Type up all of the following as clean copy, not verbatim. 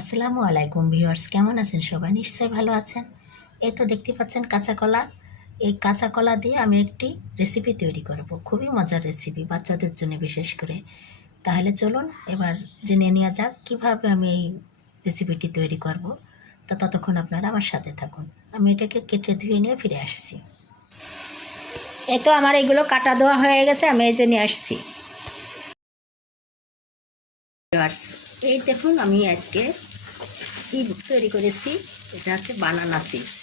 আসসালামু আলাইকুম ভিউয়ার্স, কেমন আছেন সবাই? নিশ্চয়ই ভালো আছেন। এই তো দেখতে পাচ্ছেন কাঁচা কলা। এই কাঁচা কলা দিয়ে আমি একটি রেসিপি তৈরি করব, খুবই মজার রেসিপি বাচ্চাদের জন্য বিশেষ করে। তাহলে চলুন এবার জেনে নেওয়া যাক কীভাবে আমি এই রেসিপিটি তৈরি করব। তা ততক্ষণ আপনারা আমার সাথে থাকুন। আমি এটাকে কেটে ধুয়ে নিয়ে ফিরে আসছি। এই তো আমার এগুলো কাটা দেওয়া হয়ে গেছে, আমি এই যে নিয়ে আসছি। ভিউয়ার্স, এই দেখুন আমি আজকে কি তৈরি করেছি। এটা হচ্ছে বানানা চিপস।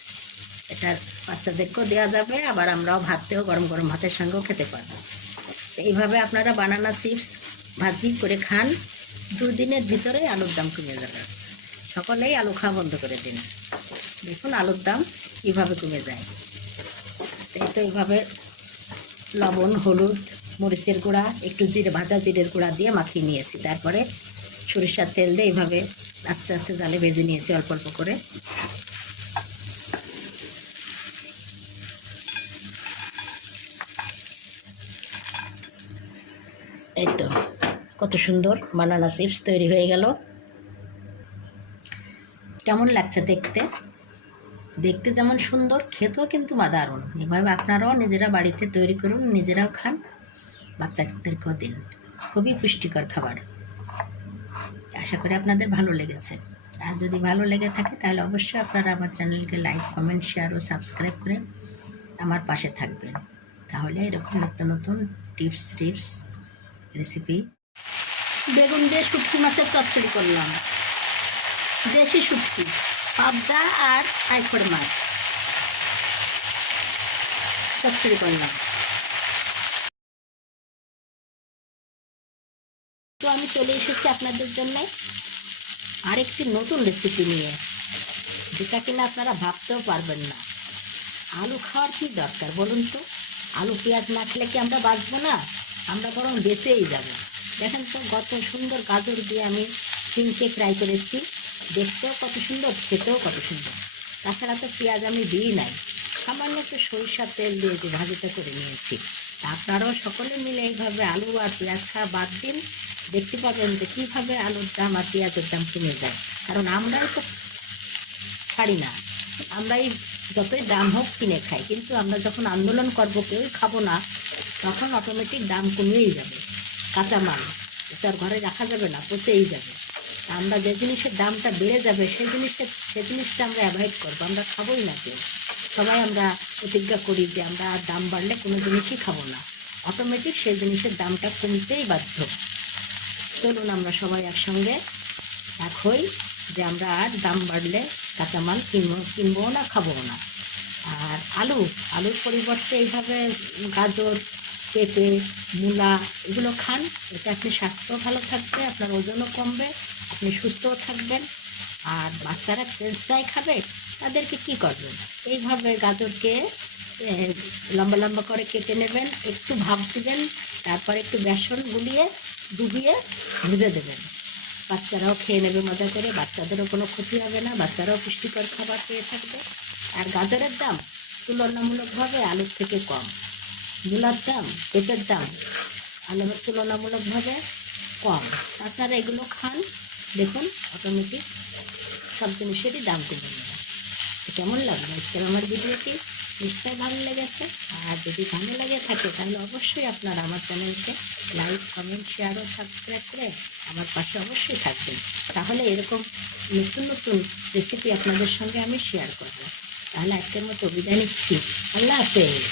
এটা বাচ্চাদেরকেও দেওয়া যাবে, আবার আমরাও ভাতেও গরম গরম ভাতের সঙ্গেও খেতে পারবো। এইভাবে আপনারা বানানা চিপস ভাজি করে খান, 2 দিনের ভিতরে আলুর দাম কমে যাবে। সকলেই আলু খাওয়া বন্ধ করে দিন, দেখুন আলুর দাম কীভাবে কমে যায়। এই তো এইভাবে লবণ, হলুদ, মরিচের গুঁড়া, একটু ভাজা জিরের গুঁড়া দিয়ে মাখিয়ে নিয়েছি। তারপরে সরিষার তেল দিয়ে এইভাবে আস্তে আস্তে জালে ভেজে নিয়েছি অল্প অল্প করে। এই তো কত সুন্দর বানানা চিপস তৈরি হয়ে গেল। কেমন লাগছে দেখতে? দেখতে যেমন সুন্দর, খেতেও কিন্তু দারুণ। এভাবে আপনারাও নিজেরা বাড়িতে তৈরি করুন, নিজেরাও খান, বাচ্চাদেরকেও দিন। খুবই পুষ্টিকর খাবার। আশা করি আপনাদের ভালো লেগেছে। আর যদি ভালো লেগে থাকে তাহলে অবশ্যই আপনারা আমার চ্যানেলকে লাইক, কমেন্ট, শেয়ার ও সাবস্ক্রাইব করে আমার পাশে থাকবেন। তাহলে এরকম নতুন নতুন টিপস রেসিপি। বেগুন দিয়ে শুটকি মাছের চচ্চড়ি করলাম। দেশি শুটকি, পাবদা আর আইফোড় মাছ চচ্চড়ি করলাম। তো আমি চলে এসেছি আপনাদের জন্য আরেকটি নতুন রেসিপি নিয়ে, যেটা কিনা আপনারা ভাবতেও পারবেন না। আলু খাওয়ার কি দরকার বলুন তো? আলু পেঁয়াজ না খেলে কি আমরা বাঁচবো না? আমরা বরং বেঁচেই যাব। দেখেন তো কত সুন্দর গাজর দিয়ে আমি সিম কেক ফ্রাই করেছি, দেখতেও কত সুন্দর, খেতেও কত সুন্দর। তাছাড়া তো পেঁয়াজ আমি দিই নাই, সামান্য একটু সরিষার তেল দিয়ে যে ভাজিটা করে নিয়েছি। আপনারাও সকলে মিলে এইভাবে আলু আর পেঁয়াজ খাওয়া বাদ দিন, দেখতে পাবেন যে কীভাবে আলুর দাম আর পেঁয়াজের দাম কমে যায়। কারণ আমরাই তো ছাড়ি না, আমরাই যতই দাম হোক কিনে খাই, কিন্তু আমরা যখন আন্দোলন করবো কেউই খাবো না, তখন অটোমেটিক দাম কমেই যাবে। কাঁচামাল এটা আর ঘরে রাখা যাবে না, পচেই যাবে। আমরা যে জিনিসের দামটা বেড়ে যাবে সেই জিনিসটা আমরা অ্যাভয়েড করবো, আমরা খাবোই না কেউ। সবাই আমরা প্রতিজ্ঞা করি যে আমরা আর দাম বাড়লে কোনো জিনিসই খাবো না। অটোমেটিক সেই জিনিসের দামটা কমতেই বাধ্য। চলুন আমরা সবাই একসঙ্গে এক হই যে আমরা আর দাম বাড়লে কাঁচামাল কিনবো না, খাবো না। আর আলুর পরিবর্তে এইভাবে গাজর, পেঁপে, মূলা এগুলো খান। এতে আপনি স্বাস্থ্যও ভালো থাকবে, আপনার ওজনও কমবে, আপনি সুস্থও থাকবেন। আর বাচ্চারা ফ্রেঞ্চ ফ্রাই খাবে, তাদেরকে কি করবেন? এইভাবে গাজরকে লম্বা লম্বা করে কেটে নেবেন, একটু ভাপ দিবেন, তারপর একটু বেসন গুলিয়ে ডুবিয়ে ভেজে দেবেন। বাচ্চারাও খেয়ে নেবে মজা করে, বাচ্চাদেরও কোনো ক্ষতি হবে না, বাচ্চারাও পুষ্টিকর খাবার পেয়ে থাকবে। আর গাজরের দাম তুলনামূলকভাবে আলুর থেকে কম, মূলার দাম, পেঁপের দাম আলুর তুলনামূলকভাবে কম। আপনারা এগুলো খান, দেখুন অটোমেটিক সব জিনিসেরই দাম কমে যাবে। কেমন লাগলো আজকের আমার ভিডিওটি? নিশ্চয়ই ভালো লেগেছে। আর যদি ভালো লেগে থাকে তাহলে অবশ্যই আপনারা আমার চ্যানেলকে লাইক, কমেন্ট, শেয়ার ও সাবস্ক্রাইব করে আমার পাশে অবশ্যই থাকবেন। তাহলে এরকম নতুন নতুন রেসিপি আপনাদের সঙ্গে আমি শেয়ার করব। তাহলে আজকের মতো বিদায় নিচ্ছি। আল্লাহ হাফেজ।